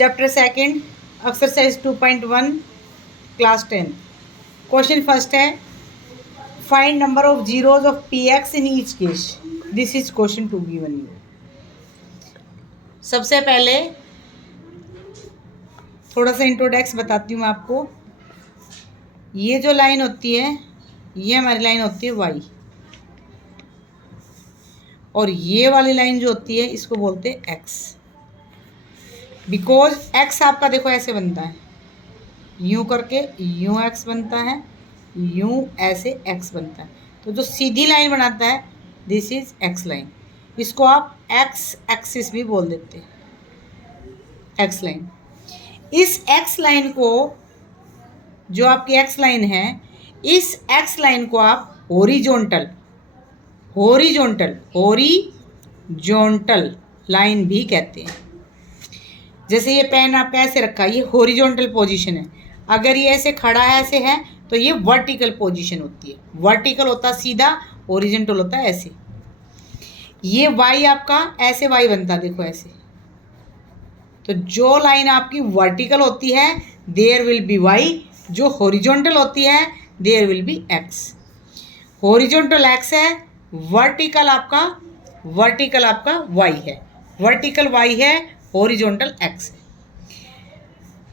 Chapter second, exercise 2.1, class 10। Question first है, find number of zeros of P X in each case. This is question two given you. सबसे पहले थोड़ा सा इंट्रोडक्स बताती हूँ मैं आपको। ये जो लाइन होती है ये हमारी लाइन होती है वाई, और ये वाली लाइन जो होती है इसको बोलते हैं एक्स। बिकॉज एक्स आपका देखो ऐसे बनता है, यूं करके यूं एक्स बनता है, यूं ऐसे एक्स बनता है। तो जो सीधी लाइन बनाता है दिस इज एक्स लाइन। इसको आप एक्स एक्सिस भी बोल देते हैं, एक्स लाइन। इस एक्स लाइन को, जो आपकी एक्स लाइन है, इस एक्स लाइन को आप हॉरिजॉन्टल लाइन भी कहते हैं। जैसे ये पेन आपका ऐसे रखा है, ये हॉरिजॉन्टल पोजीशन है। अगर ये ऐसे खड़ा है, ऐसे है, तो ये वर्टिकल पोजीशन होती है। वर्टिकल होता है सीधा, हॉरिजॉन्टल होता है ऐसे। ये वाई आपका ऐसे वाई बनता है, देखो ऐसे। तो जो लाइन आपकी वर्टिकल होती है देयर विल बी वाई, जो हॉरिजॉन्टल होती है there will be X. Horizontal X है, वर्टिकल आपका वाई है। वर्टिकल वाई है, हॉरिजॉन्टल एक्स है।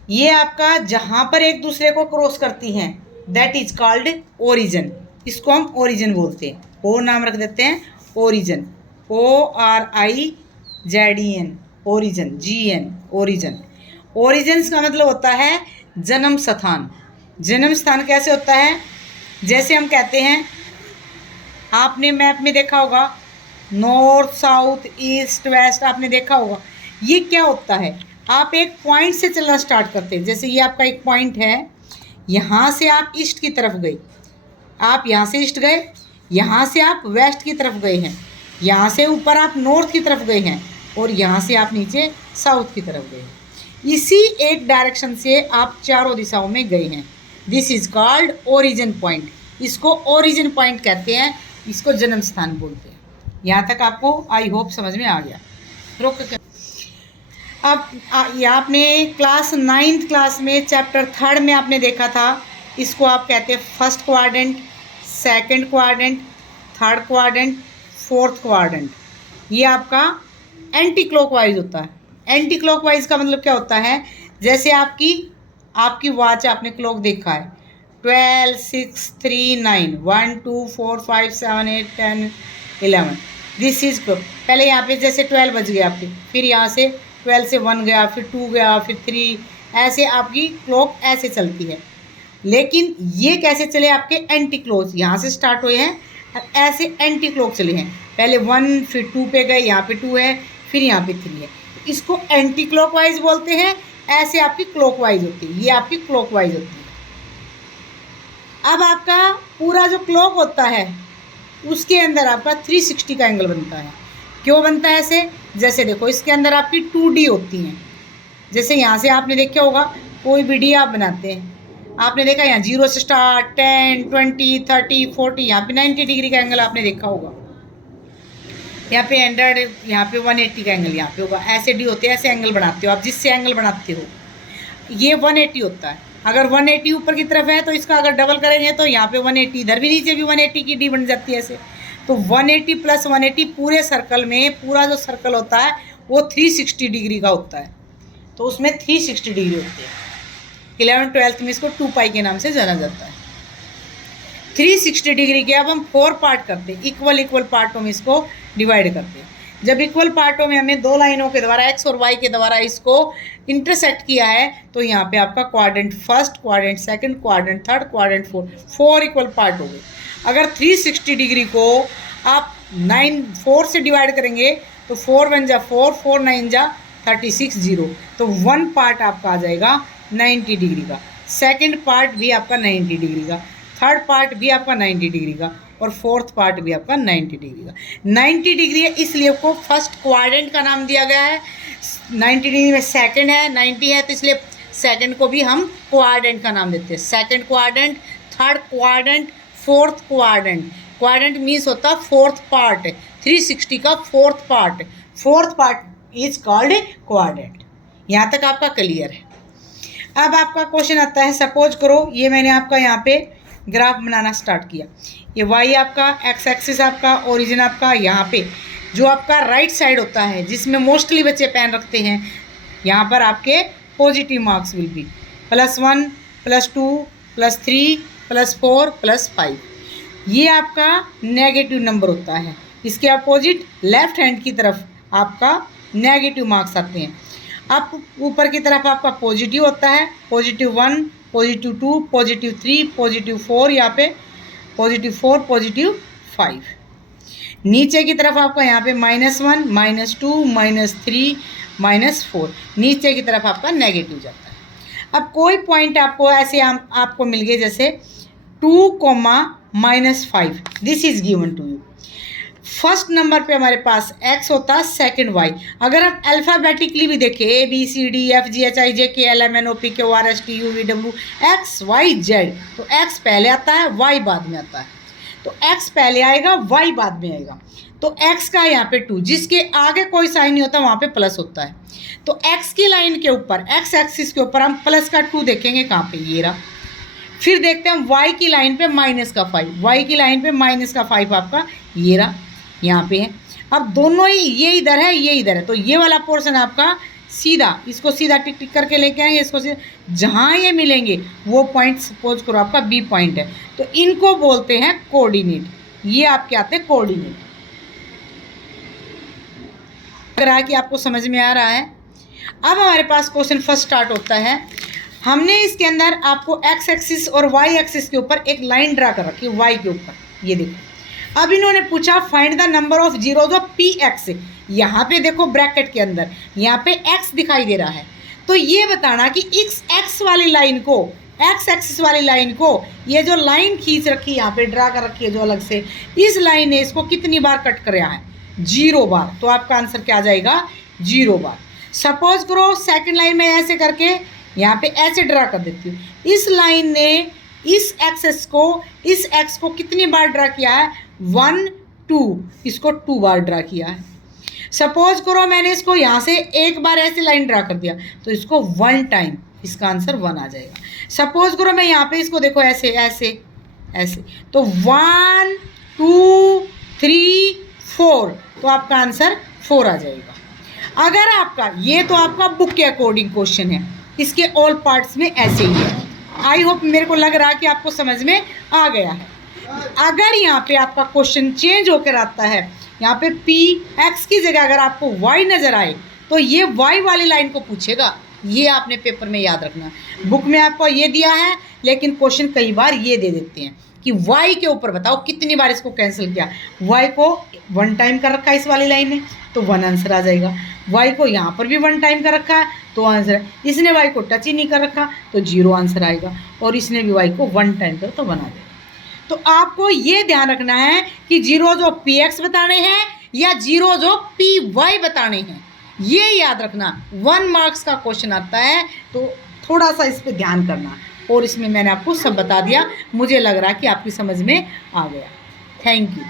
ये आपका जहां पर एक दूसरे को क्रॉस करती हैं दैट इज कॉल्ड ओरिजिन। इसको हम ओरिजिन बोलते हैं। ओ नाम रख देते हैं origin, ORIZEN, origin, GN, origin. Origins का मतलब होता है जन्म स्थान। जन्म स्थान कैसे होता है? जैसे हम कहते हैं, आपने मैप में देखा होगा नॉर्थ साउथ ईस्ट वेस्ट, आपने देखा होगा। ये क्या होता है? आप एक पॉइंट से चलना स्टार्ट करते हैं। जैसे ये आपका एक पॉइंट है, यहाँ से आप ईस्ट की तरफ गए, आप यहाँ से ईस्ट गए, यहाँ से आप वेस्ट की तरफ गए हैं, यहाँ से ऊपर आप नॉर्थ की तरफ गए हैं, और यहाँ से आप नीचे साउथ की तरफ गए। इसी एक डायरेक्शन से आप चारों दिशाओं में गए हैं। This is called origin point. इसको ओरिजिन पॉइंट कहते हैं, इसको जन्म स्थान बोलते हैं। यहाँ तक आपको आई होप समझ में आ गया। रोक के अब ये आपने क्लास 9th क्लास में चैप्टर 3 में आपने देखा था। इसको आप कहते हैं first quadrant, second quadrant, third quadrant, fourth quadrant. ये आपका एंटी क्लॉकवाइज होता है। एंटी क्लॉकवाइज का मतलब क्या होता है? जैसे आपकी वॉच, आपने क्लॉक देखा है 12, 6, 3, 9, 1, 2, 4, 5, 7, 8, 10, 11। This is clock. पहले यहाँ पे जैसे 12 बज गए आपके, फिर यहाँ से 12 से 1 गया, फिर 2 गया, फिर 3, ऐसे आपकी क्लॉक ऐसे चलती है। लेकिन ये कैसे चले? आपके एंटी क्लॉक यहाँ से स्टार्ट हुए हैं, ऐसे एंटी क्लॉक चले हैं। पहले 1, फिर 2 पे गए, यहाँ पे 2 है, फिर यहाँ पे 3 है। इसको एंटी क्लॉकवाइज बोलते हैं। ऐसे आपकी क्लॉकवाइज होती है, ये आपकी क्लॉकवाइज होती है। अब आपका पूरा जो क्लॉक होता है उसके अंदर आपका 360 का एंगल बनता है। क्यों बनता है ऐसे? जैसे देखो, इसके अंदर आपकी 2D होती हैं। जैसे यहाँ से आपने देखा होगा, कोई भी डी आप बनाते हैं, आपने देखा यहाँ 0 से स्टार्ट, 10, 20, 30, 40, यहाँ पे 90 डिग्री का एंगल आपने देखा होगा। यहाँ पे 100, यहाँ पे 180 का एंगल यहाँ पे होगा। ऐसे डी होते हैं, ऐसे एंगल बनाते हो आप। जिससे एंगल बनाते हो ये 180 होता है। अगर 180 ऊपर की तरफ है तो इसका अगर डबल करेंगे तो यहाँ पे 180, इधर भी नीचे भी 180 की डी बन जाती है ऐसे। तो 180 + 180 पूरे सर्कल में, पूरा जो सर्कल होता है वो 360 डिग्री का होता है। तो उसमें 360 डिग्री होती है। 11th 12th में इसको 2 पाई के नाम से जाना जाता है। 360 डिग्री के अब हम 4 पार्ट करते हैं, इक्वल पार्टों में इसको डिवाइड करते हैं। जब इक्वल पार्टों में हमें 2 लाइनों के द्वारा एक्स और वाई के द्वारा इसको इंटरसेक्ट किया है, तो यहाँ पे आपका quadrant first, quadrant second, quadrant third, quadrant fourth, 4 equal part हो गए। अगर 360 डिग्री को आप 4 से डिवाइड करेंगे तो 4 1 जा 4, 4 9 जा 36, 0। तो 1 पार्ट आपका आ जाएगा 90 डिग्री का, सेकंड पार्ट भी आपका 90 डिग्री का, थर्ड पार्ट भी आपका 90 डिग्री का, और फोर्थ पार्ट भी आपका 90 डिग्री का। 90 डिग्री है इसलिए आपको फर्स्ट क्वाड्रेंट का नाम दिया गया है। 90 डिग्री में सेकंड है, 90 है, तो इसलिए सेकंड को भी हम क्वाड्रेंट का नाम देते हैं। Second quadrant, third quadrant, fourth quadrant. Quadrant means होता है फोर्थ पार्ट, 360 का fourth part. Fourth part is called quadrant. यहाँ तक आपका क्लियर है। अब आपका क्वेश्चन आता है, सपोज करो ये मैंने आपका यहाँ पे ग्राफ बनाना स्टार्ट किया, ये वाई आपका, एक्स एक्सिस आपका, ओरिजिन आपका, यहाँ पे जो आपका राइट साइड होता है जिसमें मोस्टली बच्चे पेन रखते हैं, यहाँ पर आपके पॉजिटिव मार्क्स विल बी +1 +2 +3 +4 +5। ये आपका नेगेटिव नंबर होता है, इसके अपोजिट लेफ्ट हैंड की तरफ आपका नेगेटिव मार्क्स आते हैं। अब ऊपर की तरफ आपका पॉजिटिव होता है, +1 +2 +3 +4, यहाँ पे +4 +5। नीचे की तरफ आपका यहाँ पे -1 -2 -3 -4, नीचे की तरफ आपका नेगेटिव जाता है। अब कोई पॉइंट आपको ऐसे आपको मिल गए जैसे 2, -5, this is given to you. First number पे हमारे पास x होता है, सेकंड y। अगर हम अल्फ़ाबेटिकली भी देखें ABCDFGHIJKLMNOPQRSTUVWXYZ, तो x पहले आता है, y बाद में आता है। तो x पहले आएगा, y बाद में आएगा। तो x का यहाँ पे 2, जिसके आगे कोई साइन नहीं होता वहाँ पे प्लस होता है। तो x की लाइन के ऊपर, x एक्सिस के ऊपर हम प्लस का 2 देखेंगे, कहाँ पे, ये रहा। फिर देखते हैं हम y की लाइन पे -5, y की लाइन पे -5 आपका ये रहा, यहाँ पे है। अब दोनों ही, ये इधर है, ये इधर है, तो ये वाला पोर्शन आपका सीधा, इसको सीधा टिक टिक करके लेके आएंगे, इसको सीधा, जहाँ ये मिलेंगे वो पॉइंट सपोज करो आपका बी पॉइंट है, तो इनको बोलते हैं कोऑर्डिनेट। ये आपके आते हैं कोऑर्डिनेट। लग रहा है कि आपको समझ में आ रहा है। अब हमारे पास क्वेश्चन फर्स्ट स्टार्ट होता है। हमने इसके अंदर आपको एक्स एक्सिस और वाई एक्सिस के ऊपर एक लाइन ड्रा कर रखी है, वाई के ऊपर, ये देखो। अब इन्होंने पूछा find the number of zeros of P x. यहाँ पे देखो ब्रैकेट के अंदर यहाँ पे एक्स दिखाई दे रहा है, तो ये बताना कि इस एक्स वाली लाइन को, एक्स एक्सिस वाली लाइन को, ये जो लाइन खींच रखी है यहाँ पे ड्रा कर रखी है जो अलग से, इस लाइन ने इसको कितनी बार कट कराया है, 0 बार। तो आपका आंसर क्या आ जाएगा, 0 बार। सपोज करो सेकेंड लाइन में ऐसे करके यहाँ पे ऐसे ड्रा कर देती हूँ, इस लाइन ने इस एक्सेस को, इस एक्स को कितनी बार ड्रा किया है, 1 2, इसको 2 बार ड्रा किया है। सपोज करो मैंने इसको यहाँ से एक बार ऐसे लाइन ड्रा कर दिया, तो इसको 1 टाइम, इसका आंसर 1 आ जाएगा। सपोज करो मैं यहाँ पे इसको देखो ऐसे ऐसे ऐसे, तो 1 2 3 4, तो आपका आंसर 4 आ जाएगा। अगर आपका ये, तो आपका बुक के अकॉर्डिंग क्वेश्चन है, इसके ऑल पार्ट्स में ऐसे ही है। आई होप, मेरे को लग रहा है कि आपको समझ में आ गया है। अगर यहाँ पे आपका क्वेश्चन चेंज होकर आता है, यहाँ पे पी एक्स की जगह अगर आपको वाई नज़र आए, तो ये वाई वाली लाइन को पूछेगा। ये आपने पेपर में याद रखना। बुक में आपको ये दिया है, लेकिन क्वेश्चन कई बार ये दे देते हैं कि वाई के ऊपर बताओ कितनी बार इसको कैंसिल किया। वाई को 1 टाइम कर रखा है इस वाली लाइन ने, तो 1 आंसर आ जाएगा। वाई को यहाँ पर भी 1 टाइम कर रखा है, तो आंसर। इसने वाई को टच ही नहीं कर रखा, तो 0 आंसर आएगा। और इसने भी वाई को 1 टाइम कर, तो 1 आ जाएगा। तो आपको ये ध्यान रखना है कि जीरोज ऑफ पी एक्स बताने हैं या जीरोज ऑफ पी वाई बताने हैं, ये याद रखना। 1 मार्क्स का क्वेश्चन आता है, तो थोड़ा सा इस पर ध्यान करना। और इसमें मैंने आपको सब बता दिया। मुझे लग रहा है कि आपकी समझ में आ गया। Thank you.